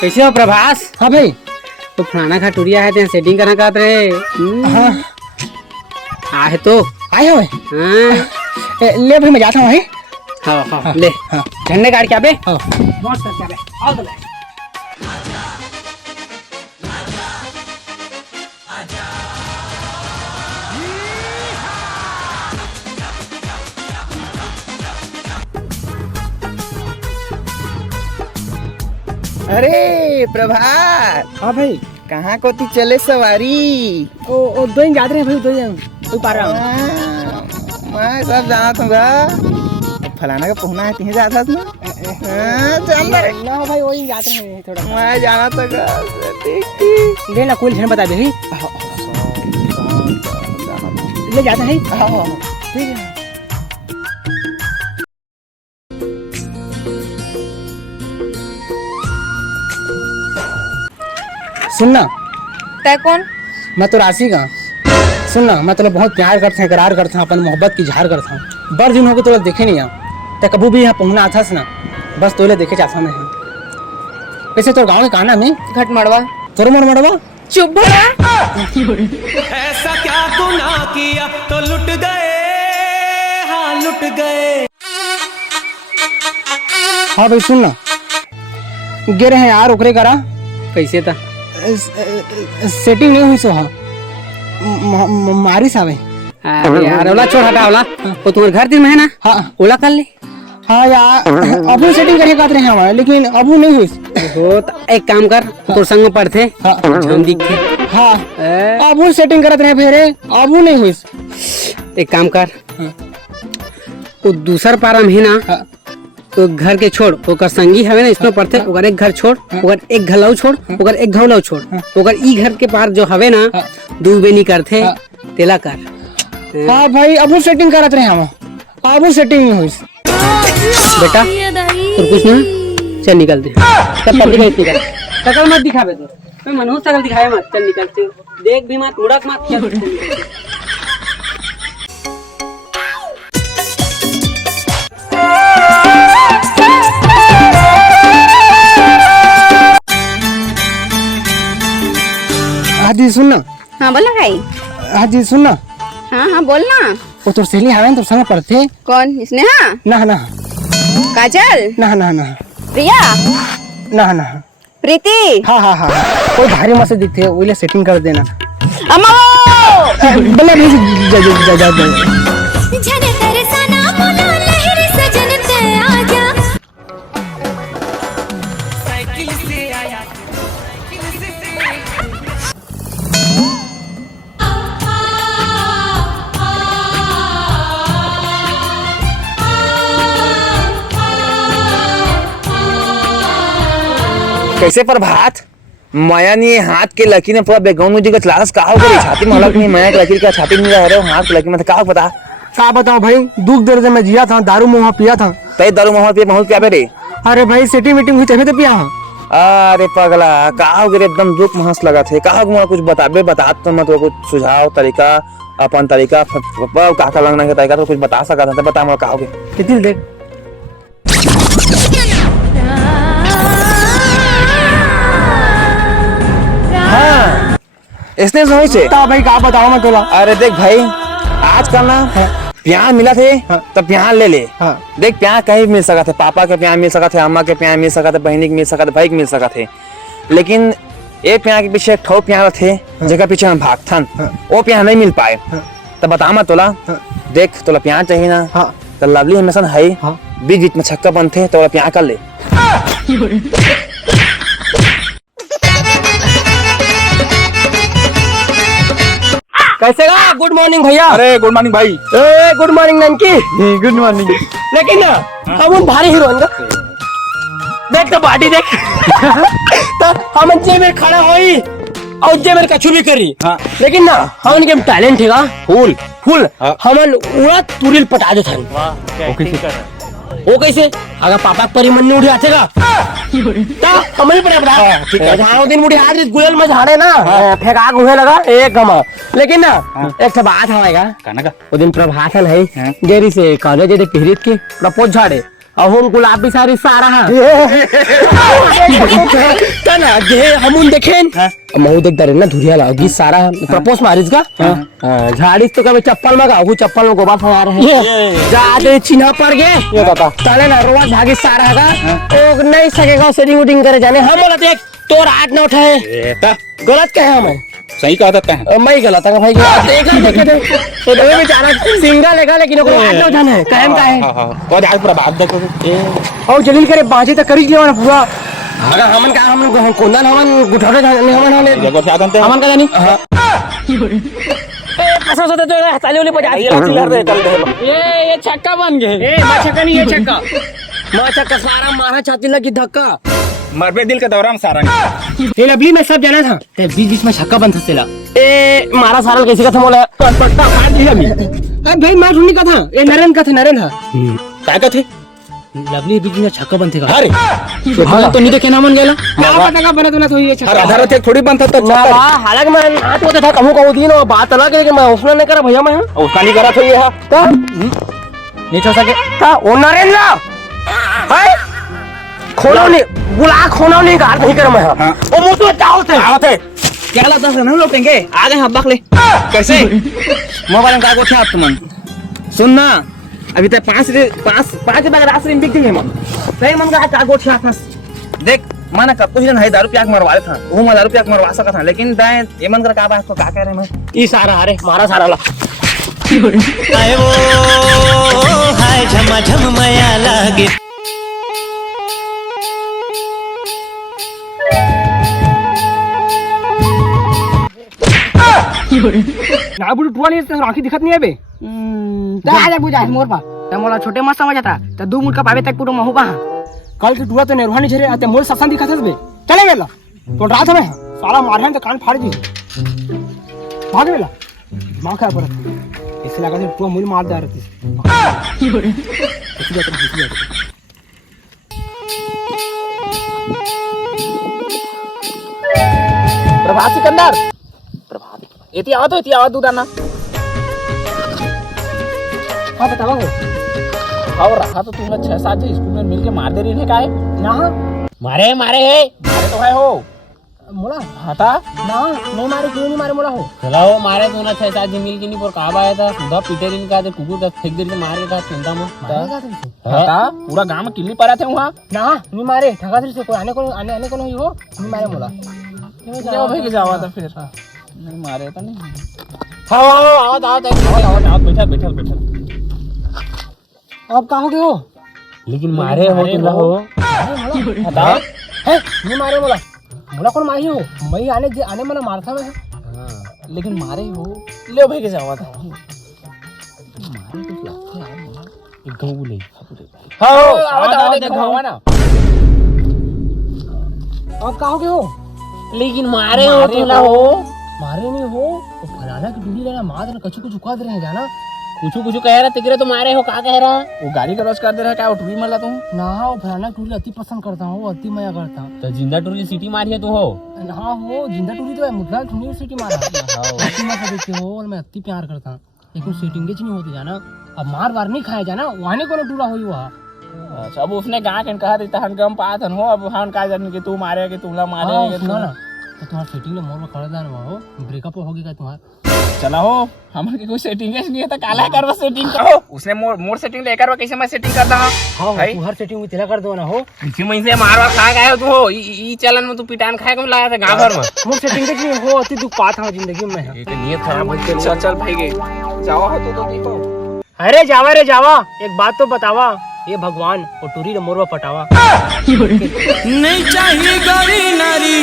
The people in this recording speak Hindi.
कैसे हो प्रभास? हाँ भाई। तो फलाना खटुरिया है तेरे सेटिंग करना कहते रहे। हाँ आए तो आए हो भाई। हाँ ले भाई मैं जाता हूँ भाई। हाँ हाँ ले हाँ झंडे गाड़ के आबे। हाँ मौज करके आबे। All the best. अरे प्रभात, हाँ भाई। कहाँ को तू चले सवारी? ओ दो दिन याद रहे भाई, दो दिन कोई पा रहा हूँ। मैं सब जाना था फलाना का पहुना है तुम्हें जाता था ना। ना भाई वही याद रहे थोड़ा। मैं जाना था ले ना कोई झन बता दे। ले जाता है ठीक है। सुनना तै कौन? मैं तो राशि का सुनना, मैं तुला बहुत प्यार करता हूँ, करार करता हूँ, अपन मोहब्बत की इजहार करता हूँ। बड़ दिन हो गए तोला देखे नहीं तो कभी भी यहाँ पहुँचना आता ना, बस तोले देखे चाहता मैं। वैसे तोर गाँव के कहा नाम है? घट मड़वा। तोर मोर मड़वा। चुप भड़ा। ऐसा क्या गुनाह किया तो लुट गए, हाँ लुट गए। हाँ भाई सुनना, गे रहे यार ओकरे करा कैसे था? सेटिंग नहीं हुई सो। हाँ मारी सावे। अरे यार ओला छोड़ हटा ओला। वो तुम्हारे घर दिन में है ना? हाँ ओला कर ले। हाँ यार अबू सेटिंग करके कहते रहे हमारे, लेकिन अबू नहीं हुई। हो तो एक काम कर, तोर संग में पढ़ते हाँ हम दिखे। हाँ अबू सेटिंग करते रहे फिर अबू नहीं हुई। एक काम कर, हाँ। वो दूसर पारा में है ना, हाँ। तो घर के छोड़, ओकर संगी हवे ना इसमें पढ़ते, ओकर एक घर छोड़, ओकर एक घलऊ छोड़, ओकर एक घलऊ छोड़, ओकर ई घर के पार जो हवे ना दू बे नहीं करते तेला कर। हाँ भाई अबू सेटिंग करते रहे हम, अबू सेटिंग नहीं हुई। बेटा तो कुछ ना, चल निकलते सब पढ़ लिख निकल। शकल मत दिखावे तो, मैं मनहूस शकल दिखाए मत, चल निकलते। देख भी मत, मुड़क मत, चल निकलते। हाजी सुनना। हाँ बोला भाई। हाजी सुनना, हाँ हाँ बोलना। वो तो सहेली हवे तो संग पढ़ते। कौन? इसने? हाँ ना ना काजल, ना ना ना प्रिया, ना ना। प्रीति। हाँ हाँ हाँ कोई भारी मत दिखते, वो ले सेटिंग कर देना। अम्मा बोले नहीं जा जा जा जा। कैसे प्रभात? माया नहीं हाथ के लकीर ने पूरा बैकग्राउंड म्यूजिक का क्लास कहा हो गई, छाती में हलक नहीं, माया के लकीर का छाती में रह रहे हो, हाथ के लकीर में कहा पता। क्या बताओ भाई, दुख दर्द में जिया था, दारू मुँह पिया था। तय दारू मोहम्मद पे बहुत क्या रे? अरे भाई सेटिंग मीटिंग हुई तभी तो पिया हाँ। अरे पगला कहा हो गए, एकदम दुख महस लगा थे। कहा मुझे कुछ बताबे, बता तो मत, कुछ सुझाव तरीका, अपन तरीका काका लगना के तरीका तो कुछ बता सका था, बता मैं कहा कितनी देख। हाँ इसने समझ से भाई क्या बताओ मैं तोला। अरे देख भाई, आजकल ना प्यार मिला थे तो प्यार ले ले। हाँ। देख प्यार कहीं मिल सका थे, पापा के प्यार मिल सका थे, अम्मा के प्यार मिल सका थे, बहनी के मिल सका थे, भाई के मिल सका थे, लेकिन ये प्यार के पीछे ठो प्यार थे जगह पीछे हम भागथन, वो प्यार नहीं मिल पाए। तो बता मैं तोला, देख तोला प्यार चाहिए ना तो लवली हमेशा है, बीच बीच में छक्का बनते तो प्यार कर ले। कैसे गा? गुड मॉर्निंग भैया। अरे गुड मॉर्निंग भाई। Good morning Nanki. Good morning. लेकिन ना हम उन भारी हीरोइन का देख तो बॉडी देख। तो हम जे में खड़ा होई और जे में कछु भी करी। हाँ। लेकिन ना हम उनके टैलेंट है फूल फुल। हाँ। हमन उड़ा तुरिल पटा दे थन। वो कैसे? अगर पापा परिमन ने उड़ी आते का तो हमें पड़ा पड़ा। ठीक है जहां दिन मुड़ी हाथ गुलल में झाड़े ना फेंका गुहे लगा एक गमा। लेकिन ना एक बात हमारेगा कहना का वो दिन प्रभासन है गेरी से कॉलेज दे पिहरित के प्रपोज झाड़े अहोम गुलाबी सारी सारा तना जे हमुन देखेन महू देख दरे ना धुरिया लागी सारा प्रपोज मारिस का झाड़ीस तो कभी चप्पल में गाऊ चप्पल में गोबर फंसा रहे जादे चिन्ह पड़ गए ये बता तले ना रोज भागी सारा का ओ नहीं सकेगा सेटिंग उटिंग करे जाने हम बोला देख तोर आठ न उठाए गलत कहे हमें सही कहा था मैं गलत है भाई देख तो दवे में जाना सिंगा लेगा लेकिन को आठ न उठाने कायम का है और आज पूरा बात देखो और जलील करे बाजे तक करी लिया ना पूरा अगर हमन का हमन कोंदन हमन गुठाड़े जाने हमन हने देखो क्या जानते हमन का जानी ए पसंद होते तो ताली वाली बजा ये छक्का बन गए ए मां छक्का नहीं ये छक्का मां छक्का सारा मारा छाती लगी धक्का मरबे दिल का दौरा में सारा ये लवली में सब जाना था ते बीच बीच में छक्का बन था ए मारा सारा कैसे का था मोला पट्टा फाड़ दिया अभी ए भाई मार ढूंढनी का था ए नरेंद्र का था नरेंद्र काय का थे लवली बीच में छक्का बन थे का अरे हाँ तो नहीं देखे ना मन गेला क्या पता का बना तो ना तो ये छक्का आधार थे थोड़ी बनता था हालांकि मैं हाथ होता था कहूं दिन और बात अलग है कि मैं उसने नहीं करा भैया मैं उसका नहीं करा था ये हां नहीं छोड़ सके था ओ नरेंद्र हाय खोलो नहीं बुला खोलो नहीं गाल नहीं कर मैं ओ मुंह तो चाहते थे क्या लगता है हम लौटेंगे आ गए हम बकले कैसे मोबाइल का को था तुम सुनना अभी तक पांच बार रास्ते में बिक गए हम सही मन का कागो था देख माना कब कुछ दिन है दारू पिया के मरवा था वो मैं दारू पिया के मरवा सका था लेकिन दाएं ये मन कर का बात तो का कह रहे मैं ई सारा अरे मारा सारा ला आए वो हाय झमाझम माया लागे ना बुढ़ टुआ नहीं तो आंखें दिखत नहीं है बे तो आ जा बुझा मोर पा त मोला छोटे मत समझ आता त दू मुड़ का पावे तक पूरा महू पा कल के टुआ तो निर्वाणी झरे आते मोर ससन दिखत है बे चले बेला तो रात में सारा मारहन तो कान फाड़ दी भाग बेला मां का पर इसे लगा से टुआ मुल मार दे रहती प्रभात सिकंदर इति आवा दूधाना हाँ बतावा हो और रखा तो तुमने 6-7 जो स्कूल में मिलके मार दे रही है काहे ना मारे तो है हो मोला हाता ना नहीं मारे क्यों नहीं मारे मोला हो चला हो मारे तो ना 6-7 जो मिल के नहीं पर कहां आया था सुधा पीटे दिन का कुकुर का फेंक दे के मारे का चिंता में हाता पूरा गांव में किल्ली पड़ा थे वहां ना नहीं मारे ठगा से कोई आने को नहीं हो नहीं मारे मोला जाओ भाई के जावा था फिर नहीं मारे तो नहीं आओ बैठा अब कहाँ हो लेकिन मारे हो तुम हो बता है नहीं मारे बोला कौन मारी हो मैं आने मना मारता मैं लेकिन मारे हो ले भाई के जावा था मारे तो लगते यार एक गांव ले आओ ना अब कहाँ हो लेकिन मारे हो तुम हो मारे नहीं हो तो फलाना की डूली लेना मार देना कुछ कर दे रहे हैं जाना कुछ कह रहा तिकरे तो मारे हो का कह रहा वो गाड़ी क्रॉस कर दे रहा है क्या टूरी मरला तुम ना वो फलाना टूरी अति पसंद करता हूँ अति मजा करता हूँ तो जिंदा टूरी सिटी मारी है तू हो हाँ हो जिंदा टूरी तो है मुद्दा टूरी सिटी मारा देखते हो मैं अति प्यार करता हूँ लेकिन सेटिंग नहीं होती जाना अब मार नहीं खाया जाना वहाँ को टूरा हुई वहाँ अच्छा अब उसने गाँव के कहा देता हम पात हो अब हम कहा जाने की तू मारे कि तुमला मारे तो तुम्हारा सेटिंग में मोर खड़ा दान हो ब्रेकअप हो गया तुम्हारा चला हो हमन के कोई सेटिंग नहीं है तो काला करवा सेटिंग करो उसने मोर सेटिंग लेकर वो कैसे मैं सेटिंग करता हूं भाई तू हर सेटिंग में तेरा कर दो ना हो इसी में से मारवा खा गए हो तू हो ई चलन में तू पिटान खाए को लाया था गांव भर में मोर सेटिंग के नहीं हो अति दुख पाता हूं जिंदगी में ये तो नियत खराब हो चल भाई के जाओ हो तू तो देखो अरे जावा एक बात तो बतावा ये भगवान और टूरी मोरवा पटावा नहीं चाहिए गौरी नारी